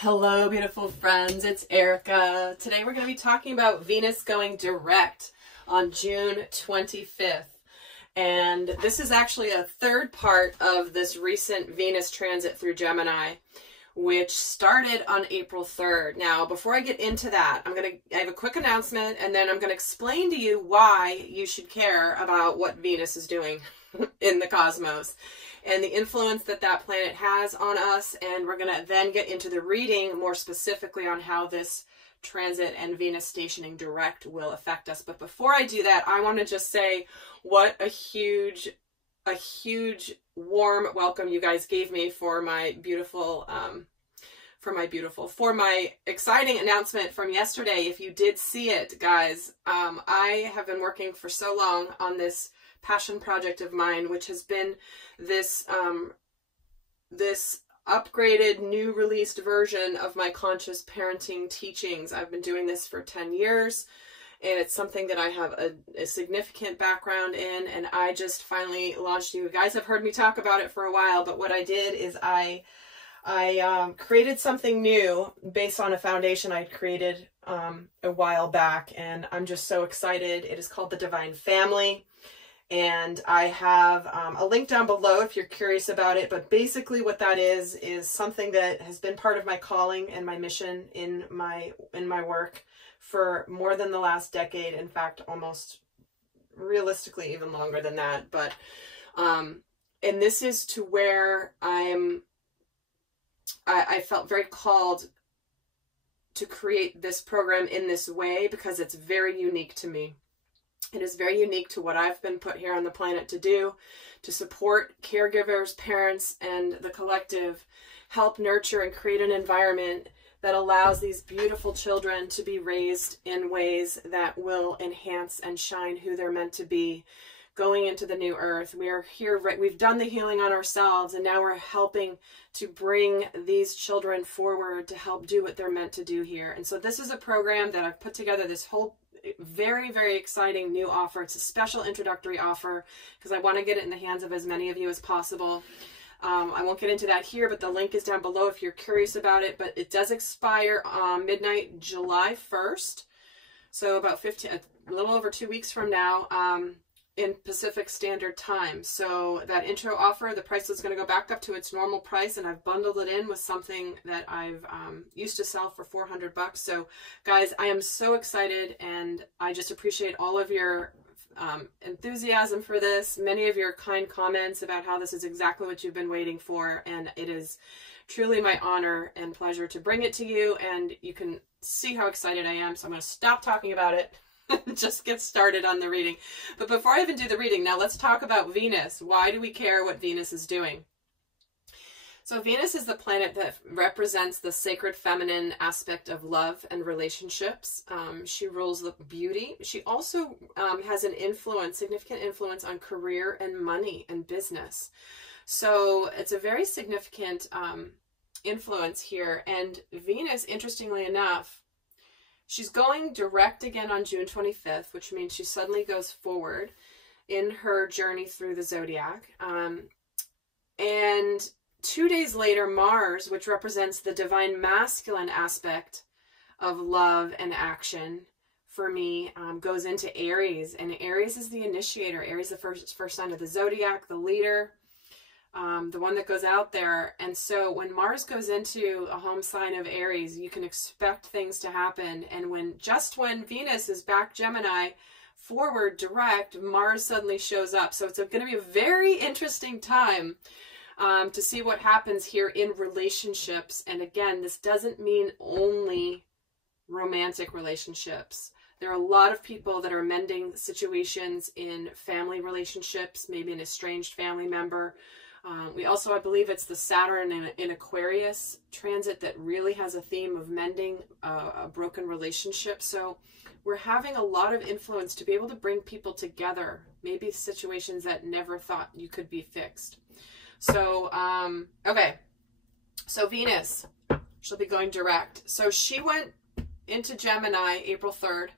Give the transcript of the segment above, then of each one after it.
Hello, beautiful friends. It's Erika. Today we're going to be talking about Venus going direct on June 25th. And this is actually a third part of this recent Venus transit through Gemini, which started on April 3rd. Now, before I get into that, I have a quick announcement, and then I'm going to explain to you why you should care about what Venus is doing in the cosmos and the influence that that planet has on us. And we're going to then get into the reading more specifically on how this transit and Venus stationing direct will affect us. But before I do that, I want to just say what a huge warm welcome you guys gave me for my exciting announcement from yesterday. If you did see it, guys, I have been working for so long on this passion project of mine, which has been this upgraded, new released version of my conscious parenting teachings. I've been doing this for 10 years, and it's something that I have a significant background in, and I just finally launched it. You guys have heard me talk about it for a while, but what I did is I created something new based on a foundation I'd created a while back, and I'm just so excited. It is called the Divine Family. And I have a link down below if you're curious about it. But basically what that is something that has been part of my calling and my mission in my work for more than the last decade. In fact, almost realistically even longer than that. But and this is to where I felt very called to create this program in this way because it's very unique to me. It is very unique to what I've been put here on the planet to do, to support caregivers, parents, and the collective, help nurture and create an environment that allows these beautiful children to be raised in ways that will enhance and shine who they're meant to be going into the new earth. We are here, we've done the healing on ourselves, and now we're helping to bring these children forward to help do what they're meant to do here. And so this is a program that I've put together, this whole very, very exciting new offer. It's a special introductory offer because I want to get it in the hands of as many of you as possible. I won't get into that here, but the link is down below if you're curious about it. But it does expire on midnight, July 1st. So about a little over 2 weeks from now, in Pacific Standard Time. So that intro offer, the price is going to go back up to its normal price, and I've bundled it in with something that I've used to sell for $400. So guys, I am so excited, and I just appreciate all of your enthusiasm for this, many of your kind comments about how this is exactly what you've been waiting for, and it is truly my honor and pleasure to bring it to you, and you can see how excited I am. So I'm going to stop talking about it. Just get started on the reading. But before I even do the reading, now let's talk about Venus. Why do we care what Venus is doing? So Venus is the planet that represents the sacred feminine aspect of love and relationships. She rules the beauty. She also has an influence, significant influence on career and money and business. So it's a very significant influence here. And Venus, interestingly enough, she's going direct again on June 25th, which means she suddenly goes forward in her journey through the zodiac. And 2 days later, Mars, which represents the divine masculine aspect of love and action for me, goes into Aries. And Aries is the initiator. Aries is the first sign of the zodiac, the leader. The one that goes out there. And so when Mars goes into a home sign of Aries, you can expect things to happen. And when Venus is back Gemini, forward direct, Mars suddenly shows up. So it's going to be a very interesting time to see what happens here in relationships. And again, this doesn't mean only romantic relationships. There are a lot of people that are mending situations in family relationships, maybe an estranged family member. We also, I believe it's the Saturn in Aquarius transit that really has a theme of mending a broken relationship. So we're having a lot of influence to be able to bring people together, maybe situations that never thought you could be fixed. So, okay. So Venus, she'll be going direct. So she went into Gemini April 3rd.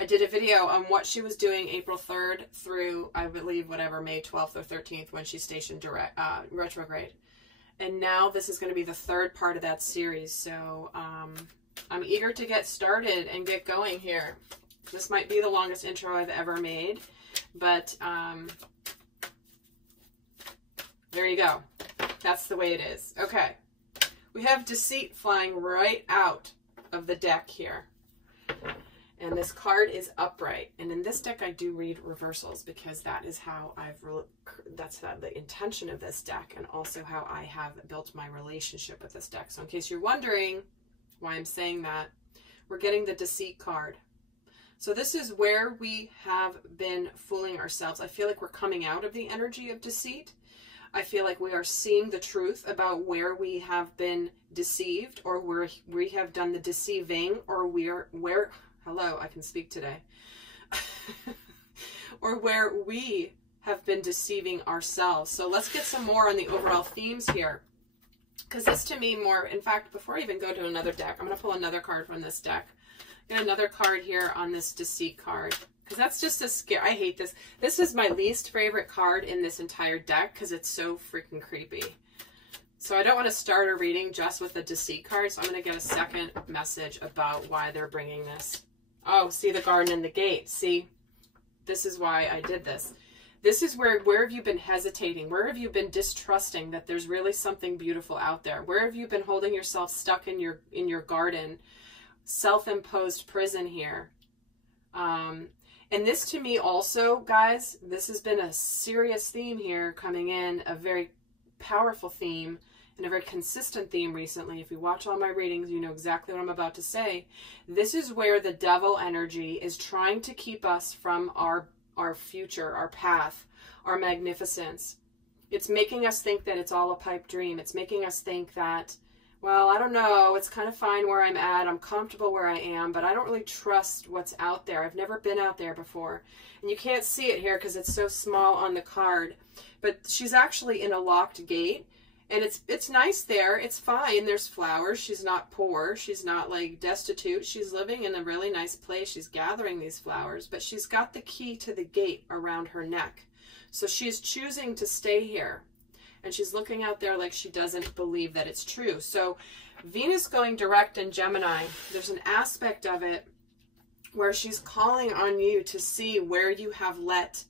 I did a video on what she was doing April 3rd through, I believe, whatever, May 12th or 13th when she stationed retrograde. And now this is going to be the third part of that series. So I'm eager to get started and get going here. This might be the longest intro I've ever made, but there you go. That's the way it is. Okay. We have deceit flying right out of the deck here. And this card is upright. And in this deck, I do read reversals because that is how that's the intention of this deck, and also how I have built my relationship with this deck. So in case you're wondering why I'm saying that, we're getting the deceit card. So this is where we have been fooling ourselves. I feel like we're coming out of the energy of deceit. I feel like we are seeing the truth about where we have been deceived, or where we have done the deceiving, or hello, I can speak today. Or where we have been deceiving ourselves. So let's get some more on the overall themes here. Because this to me more, in fact, before I even go to another deck, I'm going to pull another card from this deck. Get another card here on this deceit card. Because that's just a scare. I hate this. This is my least favorite card in this entire deck because it's so freaking creepy. So I don't want to start a reading just with the deceit card. So I'm going to get a second message about why they're bringing this. Oh, see the garden and the gate. See, this is why I did this. This is where have you been hesitating? Where have you been distrusting that there's really something beautiful out there? Where have you been holding yourself stuck in your garden? Self-imposed prison here. And this to me also, guys, this has been a serious theme here coming in, a very powerful theme and a very consistent theme recently. If you watch all my readings, you know exactly what I'm about to say. This is where the devil energy is trying to keep us from our future, our path, our magnificence. It's making us think that it's all a pipe dream. It's making us think that, well, I don't know, it's kind of fine where I'm at. I'm comfortable where I am, but I don't really trust what's out there. I've never been out there before. And you can't see it here because it's so small on the card. But she's actually in a locked gate. And it's nice there. It's fine. There's flowers. She's not poor. She's not like destitute. She's living in a really nice place. She's gathering these flowers. But she's got the key to the gate around her neck. So she's choosing to stay here. And she's looking out there like she doesn't believe that it's true. So Venus going direct in Gemini, there's an aspect of it where she's calling on you to see where you have let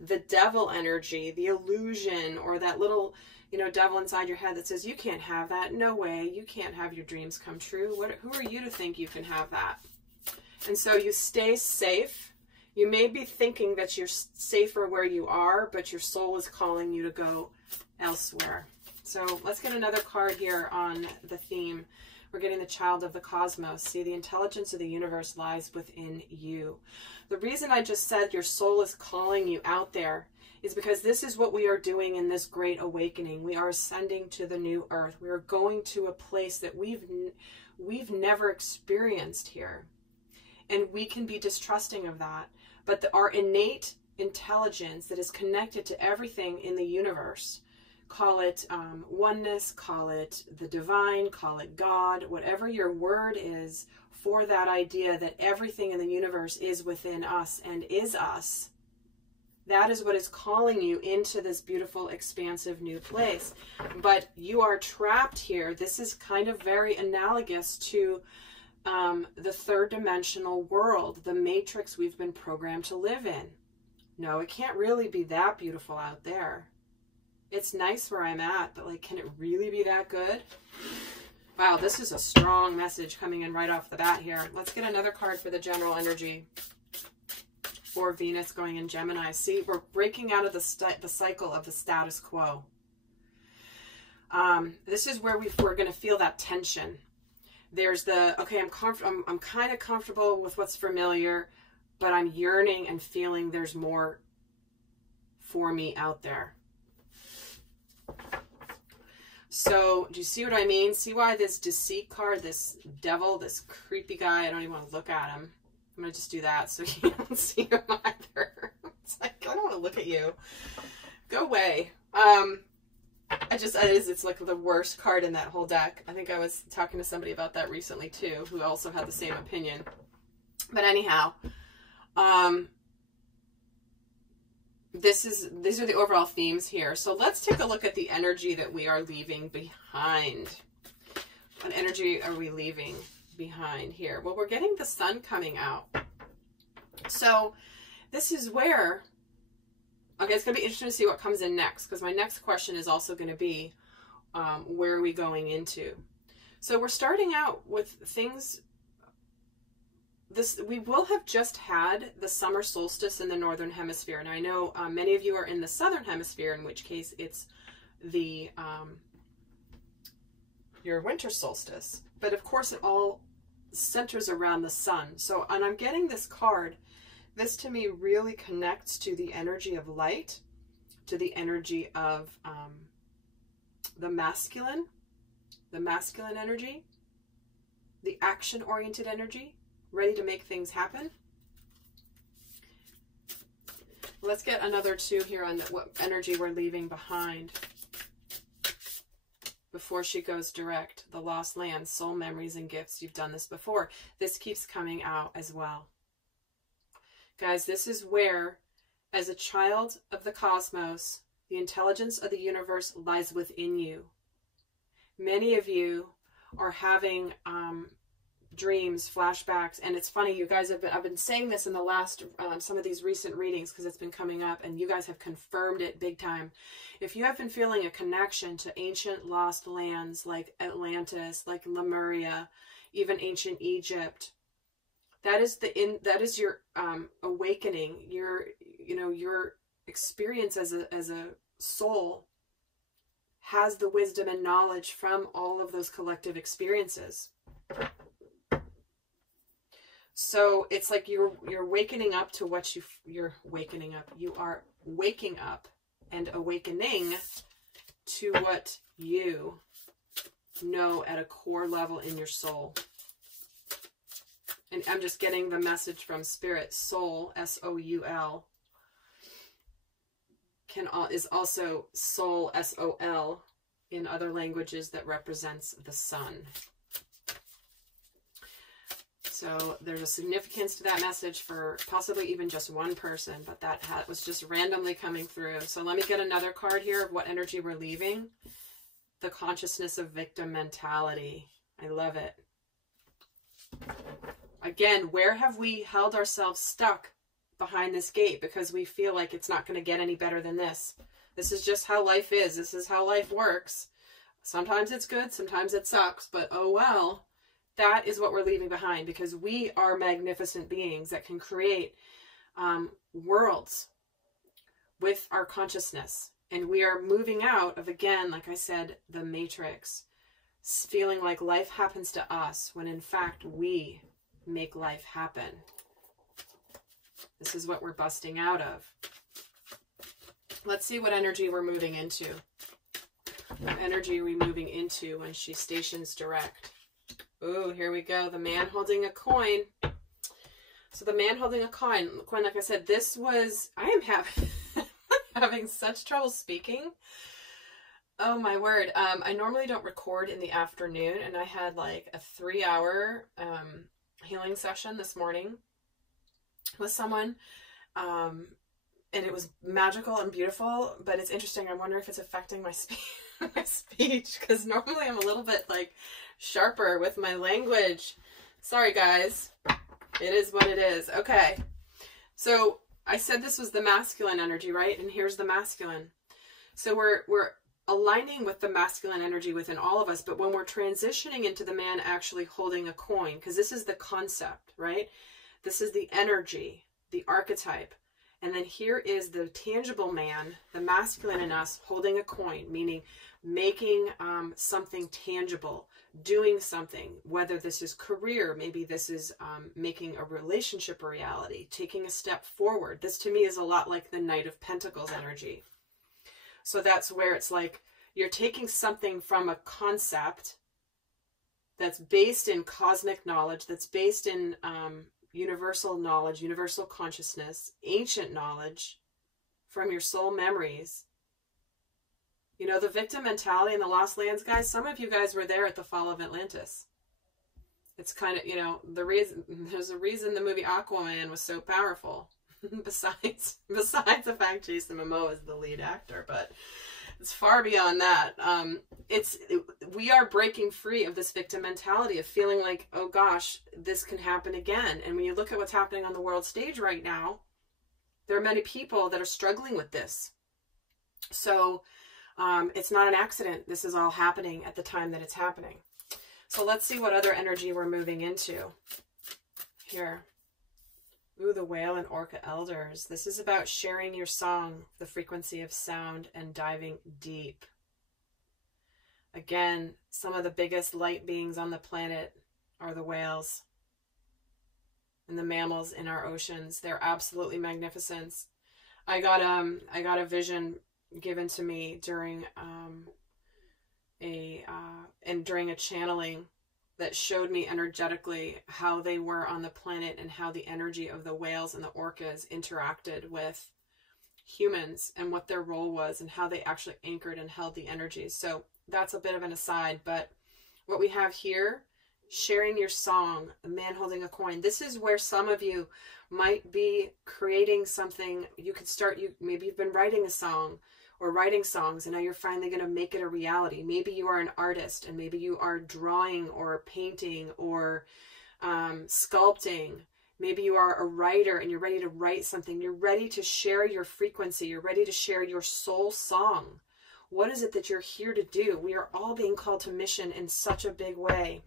the devil energy, the illusion, or that little, devil inside your head that says, you can't have that. No way. You can't have your dreams come true. Who are you to think you can have that? And so you stay safe. You may be thinking that you're safer where you are, but your soul is calling you to go elsewhere. So let's get another card here on the theme. We're getting the child of the cosmos. See, the intelligence of the universe lies within you. The reason I just said your soul is calling you out there is because this is what we are doing in this great awakening. We are ascending to the new earth. We are going to a place that we've never experienced here. And we can be distrusting of that. But our innate intelligence that is connected to everything in the universe, call it oneness, call it the divine, call it God, whatever your word is for that idea that everything in the universe is within us and is us, that is what is calling you into this beautiful, expansive new place. But you are trapped here. This is kind of very analogous to the third dimensional world, the matrix we've been programmed to live in. No, it can't really be that beautiful out there. It's nice where I'm at, but can it really be that good? Wow, this is a strong message coming in right off the bat here. Let's get another card for the general energy for Venus going in Gemini. See, we're breaking out of the cycle of the status quo. This is where we're going to feel that tension. There's the, okay, I'm kind of comfortable with what's familiar, but I'm yearning and feeling there's more for me out there. So, do you see what I mean? See why this deceit card, this devil, this creepy guy, I don't even want to look at him. I'm going to just do that so you don't see him either. It's like, I don't want to look at you. Go away. It's like the worst card in that whole deck. I think I was talking to somebody about that recently too, who also had the same opinion. But anyhow, these are the overall themes here. So let's take a look at the energy that we are leaving behind. What energy are we leaving behind here? Well, we're getting the sun coming out. So this is where, okay, it's going to be interesting to see what comes in next, because my next question is also going to be, where are we going into? So we're starting out with things. We will have just had the summer solstice in the northern hemisphere, and I know many of you are in the southern hemisphere, in which case it's the your winter solstice. But of course, it all centers around the sun. So, and I'm getting this card. This to me really connects to the energy of light, to the energy of the masculine energy, the action-oriented energy, ready to make things happen. Let's get another 2 here on what energy we're leaving behind before she goes direct. The lost lands, soul memories, and gifts. You've done this before. This keeps coming out as well. Guys, this is where, as a child of the cosmos, the intelligence of the universe lies within you. Many of you are having dreams, flashbacks, and it's funny, you guys I've been saying this in the last some of these recent readings, because it's been coming up, and you guys have confirmed it big time. If you have been feeling a connection to ancient lost lands like Atlantis, like Lemuria, even ancient Egypt, that is your awakening, your experience as a soul has the wisdom and knowledge from all of those collective experiences. So it's like you're wakening up to what you're wakening up. You are waking up and awakening to what you know at a core level in your soul. And I'm just getting the message from Spirit. Soul, S-O-U-L, is also soul, S-O-L, in other languages that represents the sun. So there's a significance to that message for possibly even just one person, but that was just randomly coming through. So let me get another card here of what energy we're leaving. The consciousness of victim mentality. I love it. Again, where have we held ourselves stuck behind this gate because we feel like it's not going to get any better than this? This is just how life is. This is how life works. Sometimes it's good, sometimes it sucks, but oh well. That is what we're leaving behind, because we are magnificent beings that can create worlds with our consciousness. And we are moving out of, again, like I said, the matrix, feeling like life happens to us when in fact we make life happen. This is what we're busting out of. Let's see what energy we're moving into. What energy are we moving into when she stations direct? Ooh, here we go. The man holding a coin. So the man holding a coin, like I said, this was, I am having such trouble speaking. Oh my word. I normally don't record in the afternoon, and I had like a 3-hour healing session this morning with someone. And it was magical and beautiful, but it's interesting. I wonder if it's affecting my speech, because normally I'm a little bit like sharper with my language. Sorry guys, it is what it is. Okay, so I said this was the masculine energy, right? And here's the masculine. So we're aligning with the masculine energy within all of us, but when we're transitioning into the man actually holding a coin, because this is the concept, right? This is the energy, the archetype. And then here is the tangible man, the masculine in us, holding a coin, meaning making something tangible, doing something, whether this is career, maybe this is making a relationship a reality, taking a step forward. This to me is a lot like the Knight of Pentacles energy. So that's where it's like you're taking something from a concept that's based in cosmic knowledge, that's based in universal knowledge, universal consciousness, ancient knowledge from your soul memories. You know, the victim mentality in the Lost Lands, guys, some of you guys were there at the fall of Atlantis. It's kind of, you know, there's a reason the movie Aquaman was so powerful. besides the fact Jason Momoa is the lead actor, but it's far beyond that. We are breaking free of this victim mentality of feeling like, oh gosh, this can happen again. And when you look at what's happening on the world stage right now, there are many people that are struggling with this. So it's not an accident. This is all happening at the time that it's happening. So let's see what other energy we're moving into here. Ooh, the whale and orca elders. This is about sharing your song, the frequency of sound, and diving deep. Again, some of the biggest light beings on the planet are the whales and the mammals in our oceans. They're absolutely magnificent. I got a vision given to me during during a channeling that showed me energetically how they were on the planet and how the energy of the whales and the orcas interacted with humans and what their role was and how they actually anchored and held the energies. So that's a bit of an aside, but what we have here, sharing your song, a man holding a coin. This is where some of you might be creating something. You could start, maybe you've been writing a song or writing songs, and now you're finally going to make it a reality. Maybe you are an artist, and maybe you are drawing or painting or sculpting. Maybe you are a writer, and you're ready to write something. You're ready to share your frequency. You're ready to share your soul song. What is it that you're here to do? We are all being called to mission in such a big way.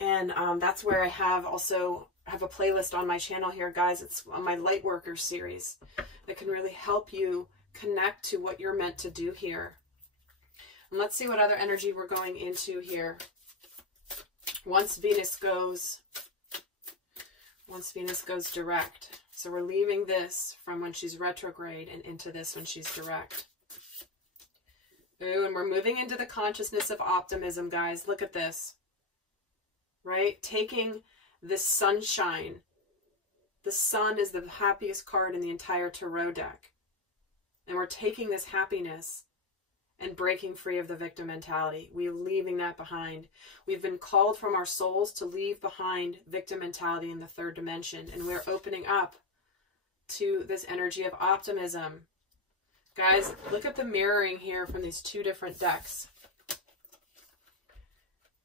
And that's where I have a playlist on my channel here, guys. It's on my Lightworker series that can really help you connect to what you're meant to do here. And let's see what other energy we're going into here. Once Venus goes direct. So we're leaving this from when she's retrograde and into this when she's direct. Ooh, and we're moving into the consciousness of optimism, guys. Look at this. Right? Taking this sunshine. The sun is the happiest card in the entire tarot deck. And we're taking this happiness and breaking free of the victim mentality. We're leaving that behind. We've been called from our souls to leave behind victim mentality in the third dimension. And we're opening up to this energy of optimism. Guys, look at the mirroring here from these two different decks.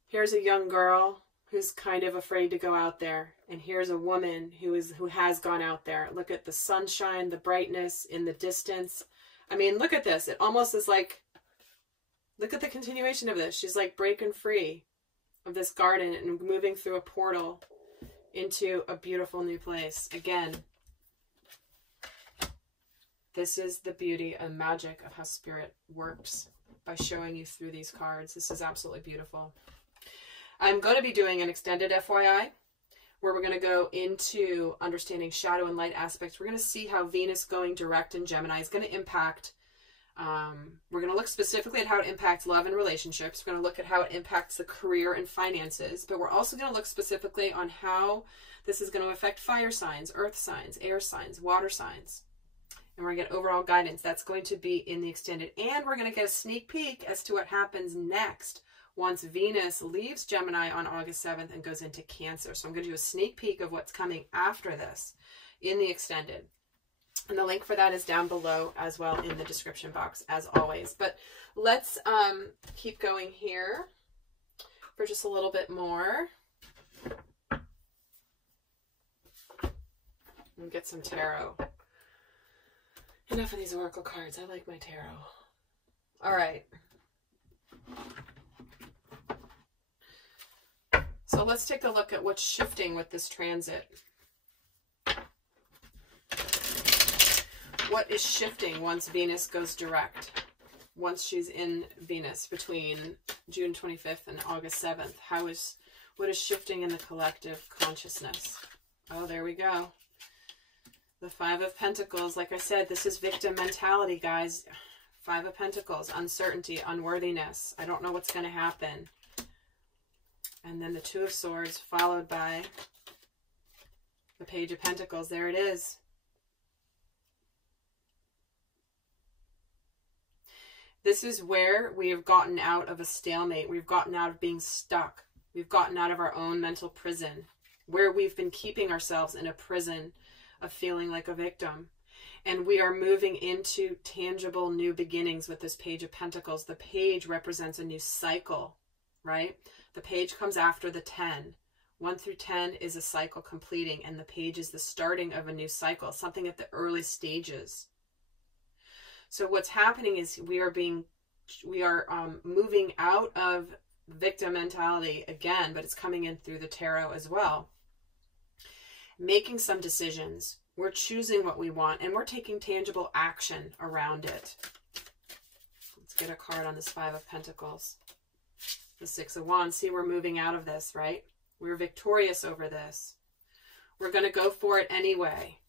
Here's a young girl who's kind of afraid to go out there. And here's a woman who has gone out there. Look at the sunshine, the brightness in the distance. I mean, look at this. It almost is like, look at the continuation of this. She's like breaking free of this garden and moving through a portal into a beautiful new place. Again, this is the beauty and magic of how spirit works by showing you through these cards. This is absolutely beautiful. I'm going to be doing an extended FYI where we're going to go into understanding shadow and light aspects. We're going to see how Venus going direct in Gemini is going to impact. We're going to look specifically at how it impacts love and relationships. We're going to look at how it impacts the career and finances. But we're also going to look specifically on how this is going to affect fire signs, earth signs, air signs, water signs. And we're going to get overall guidance. That's going to be in the extended. And we're going to get a sneak peek as to what happens next once Venus leaves Gemini on August 7th and goes into Cancer. So I'm going to do a sneak peek of what's coming after this in the extended. And the link for that is down below as well in the description box, as always. But let's keep going here for just a little bit more. And get some tarot. Enough of these oracle cards. I like my tarot. All right. So let's take a look at what's shifting with this transit. What is shifting once Venus goes direct? Once she's in Venus between June 25th and August 7th. What is shifting in the collective consciousness? Oh, there we go. The Five of Pentacles. Like I said, this is victim mentality, guys. Five of Pentacles. Uncertainty, unworthiness. I don't know what's going to happen. And then the Two of Swords, followed by the Page of Pentacles. There it is. This is where we have gotten out of a stalemate. We've gotten out of being stuck. We've gotten out of our own mental prison, where we've been keeping ourselves in a prison of feeling like a victim. And we are moving into tangible new beginnings with this Page of Pentacles. The page represents a new cycle, right? The page comes after the 10. 1 through 10 is a cycle completing, and the page is the starting of a new cycle, something at the early stages. So what's happening is we are moving out of victim mentality again, but it's coming in through the tarot as well. Making some decisions. We're choosing what we want, and we're taking tangible action around it. Let's get a card on this 5 of Pentacles. The 6 of Wands. See, we're moving out of this, right? We're victorious over this. We're going to go for it anyway.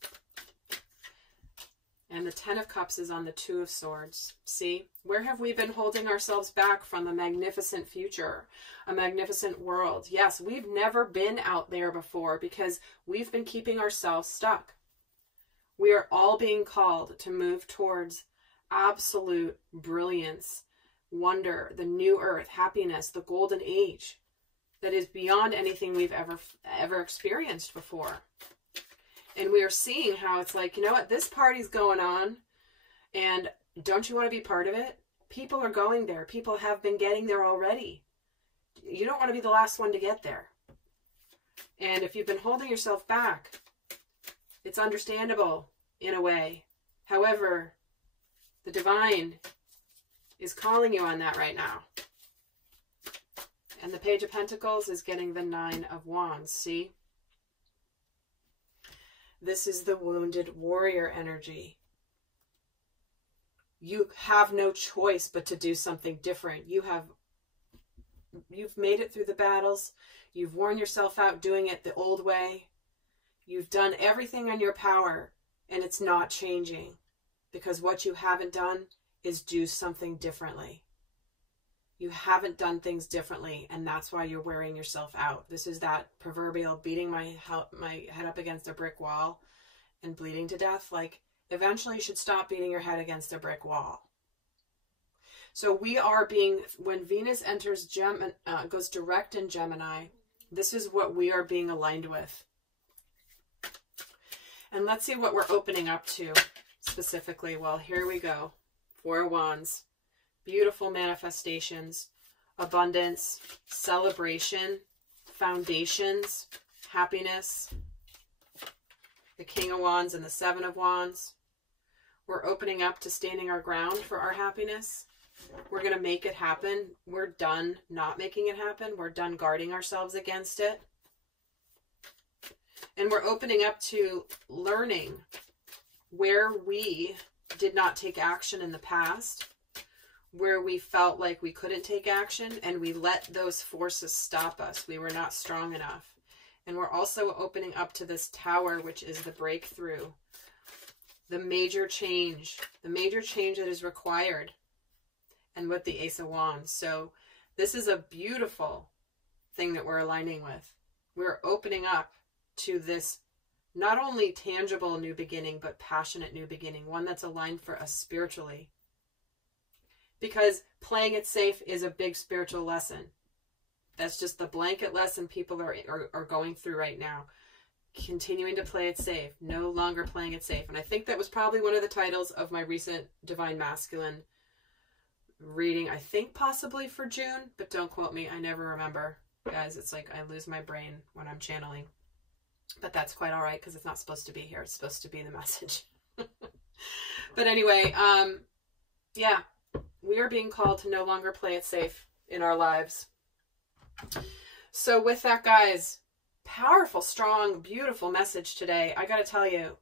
And the 10 of Cups is on the 2 of Swords. See, where have we been holding ourselves back from a magnificent future, a magnificent world? Yes, we've never been out there before because we've been keeping ourselves stuck. We are all being called to move towards absolute brilliance, wonder, the new earth, happiness, the golden age that is beyond anything we've ever experienced before. And we are seeing how it's like, you know what, this party's going on, and don't you want to be part of it? People are going there. People have been getting there already. You don't want to be the last one to get there. And if you've been holding yourself back, it's understandable in a way. However, the divine is calling you on that right now. And the Page of Pentacles is getting the 9 of Wands. See? This is the wounded warrior energy. You have no choice but to do something different. You've made it through the battles. You've worn yourself out doing it the old way. You've done everything in your power, and it's not changing, because what you haven't done is do something differently. You haven't done things differently, and that's why you're wearing yourself out. This is that proverbial beating my head up against a brick wall and bleeding to death. Like, eventually you should stop beating your head against a brick wall. So we are when Venus enters goes direct in Gemini, this is what we are being aligned with. And let's see what we're opening up to specifically. Well, here we go. 4 of Wands. Beautiful manifestations, abundance, celebration, foundations, happiness. The King of Wands and the 7 of Wands. We're opening up to standing our ground for our happiness. We're going to make it happen. We're done not making it happen. We're done guarding ourselves against it. And we're opening up to learning where we did not take action in the past, where we felt like we couldn't take action, and we let those forces stop us. We were not strong enough. And we're also opening up to this Tower, which is the breakthrough, the major change that is required, and with the Ace of Wands. So this is a beautiful thing that we're aligning with. We're opening up to this not only tangible new beginning, but passionate new beginning, one that's aligned for us spiritually. Because playing it safe is a big spiritual lesson. That's just the blanket lesson people are going through right now. Continuing to play it safe, no longer playing it safe. And I think that was probably one of the titles of my recent Divine Masculine reading. I think possibly for June, but don't quote me. I never remember. Guys, it's like I lose my brain when I'm channeling. But that's quite all right, because it's not supposed to be here. It's supposed to be the message. But anyway, yeah, we are being called to no longer play it safe in our lives. So with that, guys, powerful, strong, beautiful message today. I got to tell you,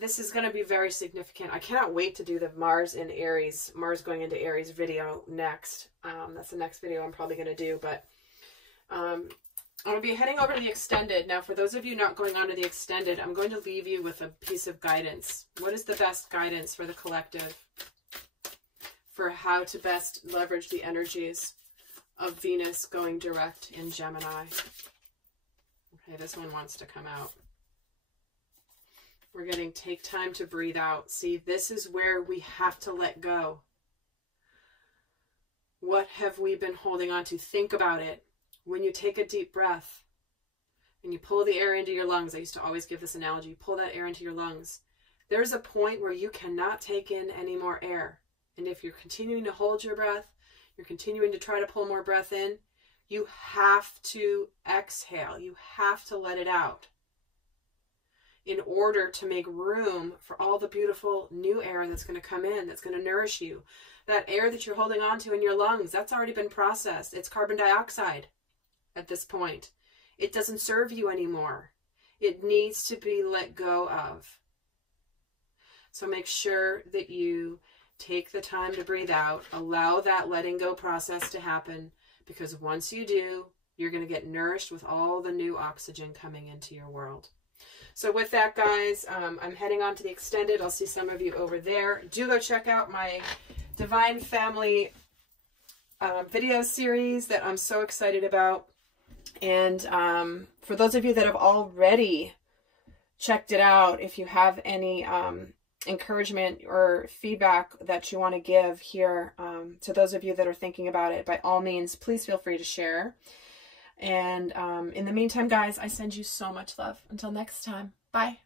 this is going to be very significant. I cannot wait to do the Mars going into Aries video next. That's the next video I'm probably going to do, but I'm going to be heading over to the extended. Now, for those of you not going on to the extended, I'm going to leave you with a piece of guidance. What is the best guidance for the collective for how to best leverage the energies of Venus going direct in Gemini? Okay, this one wants to come out. We're getting take time to breathe out. See, this is where we have to let go. What have we been holding on to? Think about it. When you take a deep breath, and you pull the air into your lungs. I used to always give this analogy. You pull that air into your lungs. There's a point where you cannot take in any more air. And if you're continuing to hold your breath, you're continuing to try to pull more breath in, you have to exhale. You have to let it out in order to make room for all the beautiful new air that's going to come in, that's going to nourish you. That air that you're holding on to in your lungs, that's already been processed. It's carbon dioxide at this point. It doesn't serve you anymore. It needs to be let go of. So make sure that you take the time to breathe out. Allow that letting go process to happen, because once you do, you're going to get nourished with all the new oxygen coming into your world. So with that, guys, I'm heading on to the extended. I'll see some of you over there. Do go check out my Divine Family video series that I'm so excited about. And for those of you that have already checked it out, if you have any encouragement or feedback that you want to give here to those of you that are thinking about it, by all means, please feel free to share. And in the meantime, guys, I send you so much love. Until next time, bye.